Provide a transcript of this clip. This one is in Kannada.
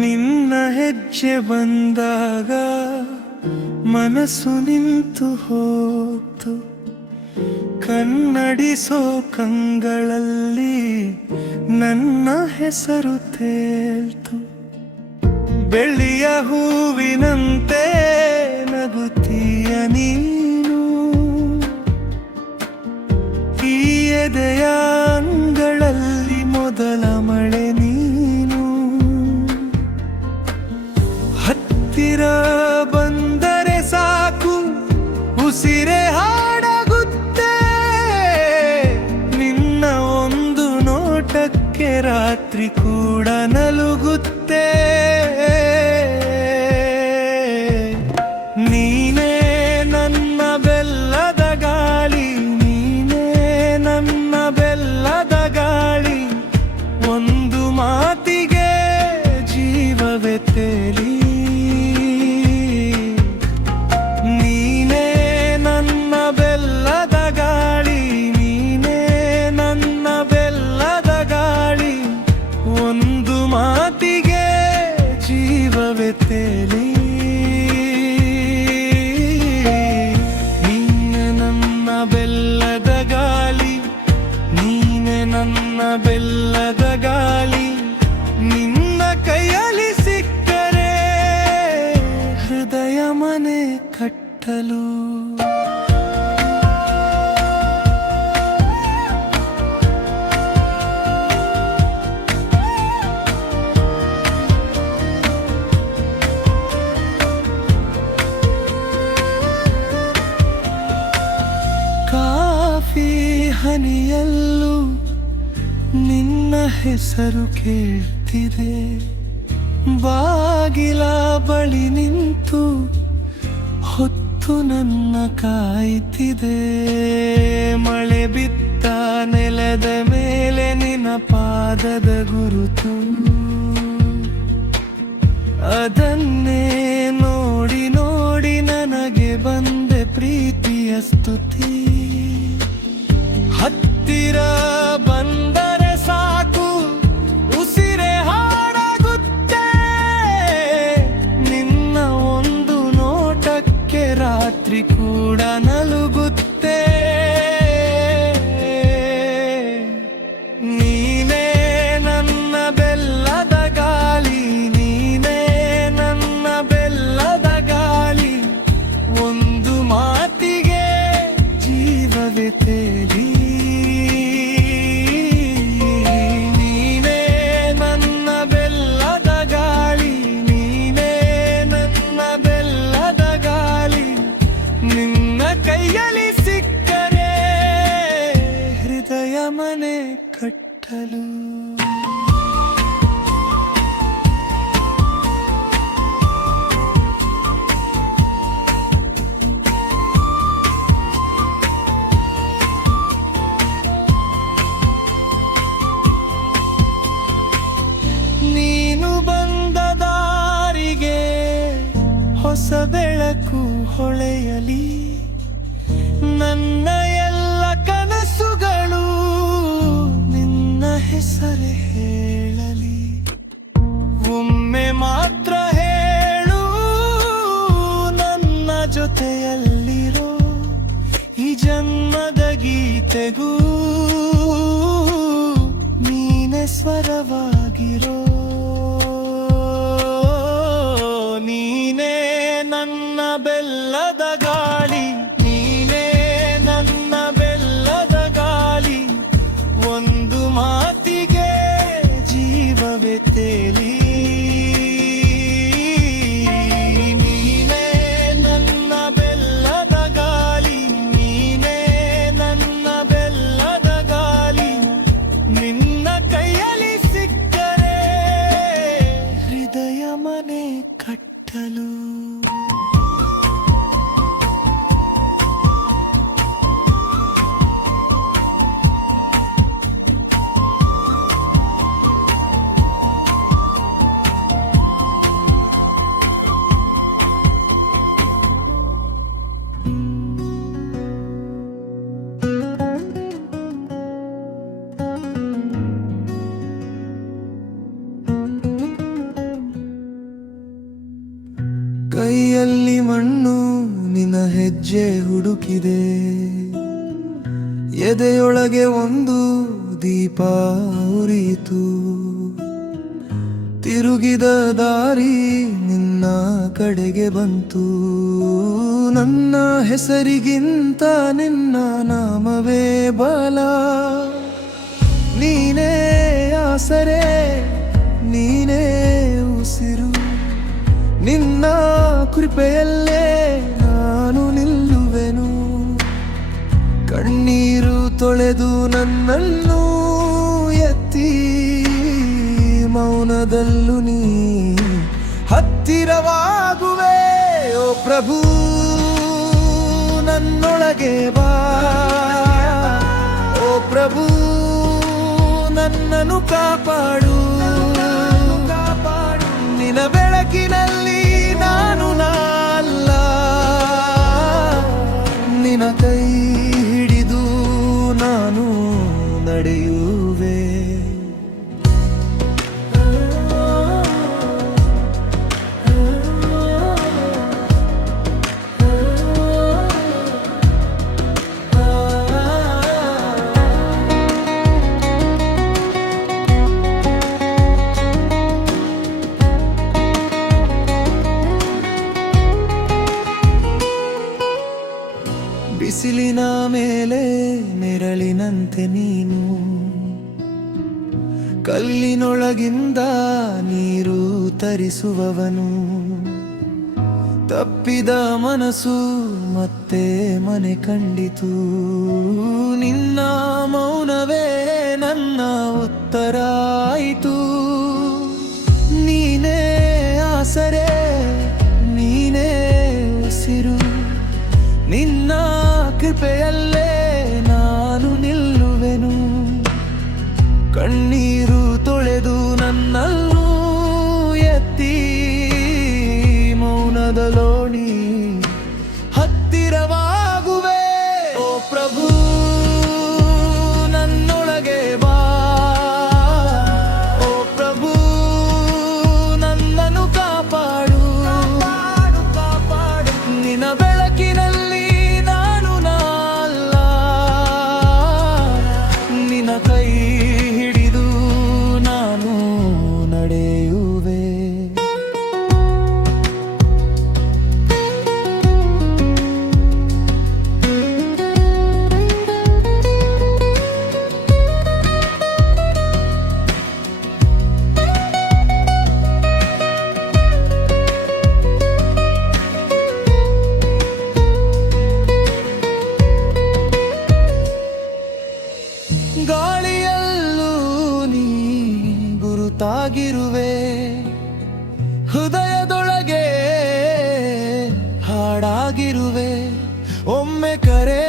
ನಿನ್ನ ಹೆಜ್ಜೆ ಬಂದಾಗ ಮನಸ್ಸು ನಿಂತು ಹೋಗ್ತು, ಕನ್ನಡಿಸೋ ಕಂಗಳಲ್ಲಿ ನನ್ನ ಹೆಸರು ತೇಲ್ತು. ಬೆಳ್ಳಿಯ ಹೂವಿನಂತೆ ನಗುತ್ತೀಯ ನೀನು, ಈ ಎದೆಯ ಅಂಗಳಲ್ಲಿ ಮೊದಲ ಮಳೆ ನೀನು. ಹತ್ತಿರ ಬಂದರೆ ಸಾಕು ಉಸಿರೇ ಹಾಡಾಗುತ್ತೆ, ನಿನ್ನ ಒಂದು ನೋಟಕ್ಕೆ ರಾತ್ರಿ ಕೂಡ ನಲುಗುತ್ತೆ. ನೀನೇ ನನ್ನ ಬೆಲ್ಲದ ಗಾಳಿ, ನೀನೇ ನನ್ನ ಬೆಲ್ಲದ ಗಾಳಿ, ಒಂದು ಮಾತಿಗೆ ಜೀವವೇ ತೇಲಿ. ನೀನೆ ನನ್ನ ಬೆಲ್ಲದ ಗಾಳಿ, ನೀನೆ ನನ್ನ ಬೆಲ್ಲದ ಗಾಳಿ, ನಿನ್ನ ಕೈಯಲ್ಲಿ ಸಿಕ್ಕರೆ ಹೃದಯ ಮನೆ ಕಟ್ಟಲು. ಹನಿಯಲ್ಲೂ ನಿನ್ನ ಹೆಸರು ಕೇಳ್ತಿದೆ, ಬಾಗಿಲ ಬಳಿ ನಿಂತು ಹೊತ್ತು ನನ್ನ ಕಾಯ್ತಿದೆ. ಮಳೆ ಬಿತ್ತ ನೆಲದ ಮೇಲೆ ನಿನ್ನ ಪಾದದ ಗುರುತು, ಅದನ್ನೇ ನೋಡಿ ನೋಡಿ ನನಗೆ ಬಂದೆ ಪ್ರೀತಿಯ ಸ್ತುತಿ. ಹತ್ತಿರ ಬಂದರೆ ಸಾಕು ಉಸಿರೇ ಹಾಡಾಗುತ್ತೆ, ನಿನ್ನ ಒಂದು ನೋಟಕ್ಕೆ ರಾತ್ರಿ ಕೂಡ ನಲುಗುತ್ತೆ. ನೀನೇ ನನ್ನ ಬೆಲ್ಲದ ಗಾಳಿ, ನೀನೇ ನನ್ನ ಬೆಲ್ಲದ ಗಾಳಿ, ಒಂದು ಮಾತಿಗೆ ಜೀವವೇ ತೇಲಿ. ಕೈಯಲ್ಲಿ ಸಿಕ್ಕರೆ ಹೃದಯ ಮನೆ ಕಟ್ಟಲು. ನೀನು ಬಂದ ದಾರಿಗೆ ಹೊಸ ಬೆಳಕು ಹೊಳೆಯಲಿ, ನನ್ನ ಎಲ್ಲ ಕನಸುಗಳು ನಿನ್ನ ಹೆಸರೇ ಹೇಳಲಿ. ಒಮ್ಮೆ ಮಾತ್ರ ಹೇಳು ನನ್ನ ಜೊತೆಯಲ್ಲಿರೋ, ಈ ಜನ್ಮದ ಗೀತೆಗೂ ನೀನೆ ಸ್ವರವಾಗಿರೋ. ನೀನೇ ನನ್ನ ಬೆಲ್ಲದ ಗಾಳಿ, ಒಂದು ಮಾತಿಗೆ ಜೀವವೇ ತೇಲಿ. ನೀನೇ ನನ್ನ ಬೆಲ್ಲದ ಗಾಳಿ, ನೀನೇ ನನ್ನ ಬೆಲ್ಲದ ಗಾಳಿ, ನಿನ್ನ ಕೈಯಲ್ಲಿ ಸಿಕ್ಕರೆ ಹೆಜ್ಜೆ ಹುಡುಕಿದೆ. ಎದೆಯೊಳಗೆ ಒಂದು ದೀಪ ಉರಿಯಿತು. ತಿರುಗಿದ ದಾರಿ ನಿನ್ನ ಕಡೆಗೆ ಬಂತು. ನನ್ನ ಹೆಸರಿಗಿಂತ ನಿನ್ನ ನಾಮವೇ ಬಲ. ನೀನೇ ಆಸರೆ, ನೀನೇ ಉಸಿರು. ನಿನ್ನ ಕೃಪೆಯಲ್ಲೇ ನಾನು ನಿಲ್ಲುವೆನು. ಕಣ್ಣೀರು ತೊಳೆದು ನನ್ನನ್ನು ಎತ್ತಿ ಮೌನದಲ್ಲೂ ನೀ ಹತ್ತಿರವಾಗುವೆ. ಓ ಪ್ರಭು, ನನ್ನೊಳಗೆ ಬಾ. ಓ ಪ್ರಭು, ನನ್ನನ್ನು ಕಾಪಾಡು. ನಿನ್ನ ಬೆಳಕಿನಲ್ಲಿ ನಾನು ಅಲ್ಲ. ನಿನ್ನ ಕೈ ಹಿಡಿದು ನಾನು ನಡೆಯುವೆ. ಬಿಸಿಲಿನ ಮೇಲೆ ನೆರಳಿನಂತೆ ನೀನು. ಕಲ್ಲಿನೊಳಗಿಂದ ನೀರು ತರಿಸುವವನು. ತಪ್ಪಿದ ಮನಸ್ಸು ಮತ್ತೆ ಮನೆ ಕಂಡಿತು. ನಿನ್ನ ಮೌನವೇ ನನ್ನ ಉತ್ತರ ಆಯಿತು. ನೀನೇ ಆಸರೆ, ನೀನೇ ಉಸಿರು. ನಿನ್ನ ಕೃಪೆಯಲ್ಲೇ ನಾನು ನಿಲ್ಲುವೆನು. ಕಣ್ಣೀರು ತೊಳೆದು ನನ್ನನ್ನು ಎತ್ತಿ ಮೌನದ ಲೋಣಿ ಹತ್ತಿರವಾಗುವೆ. ಓ ಪ್ರಭು, ನನ್ನೊಳಗೆ ಬಾ. ಓ ಪ್ರಭು, ನನ್ನನ್ನು ಕಾಪಾಡು. ನಿನ್ನ ಬೆಳಕಿನಲ್ಲಿ ಕೈ ಹಿಡಿದು ನಾನು ನಡೆಯುವೆ. ಗಾಳಿಯಲ್ಲೂ ನೀ ಗುರುತಾಗಿರುವೆ. ಹೃದಯದೊಳಗೆ ಹಾಡಾಗಿರುವೆ. ಒಮ್ಮೆ ಕರೆ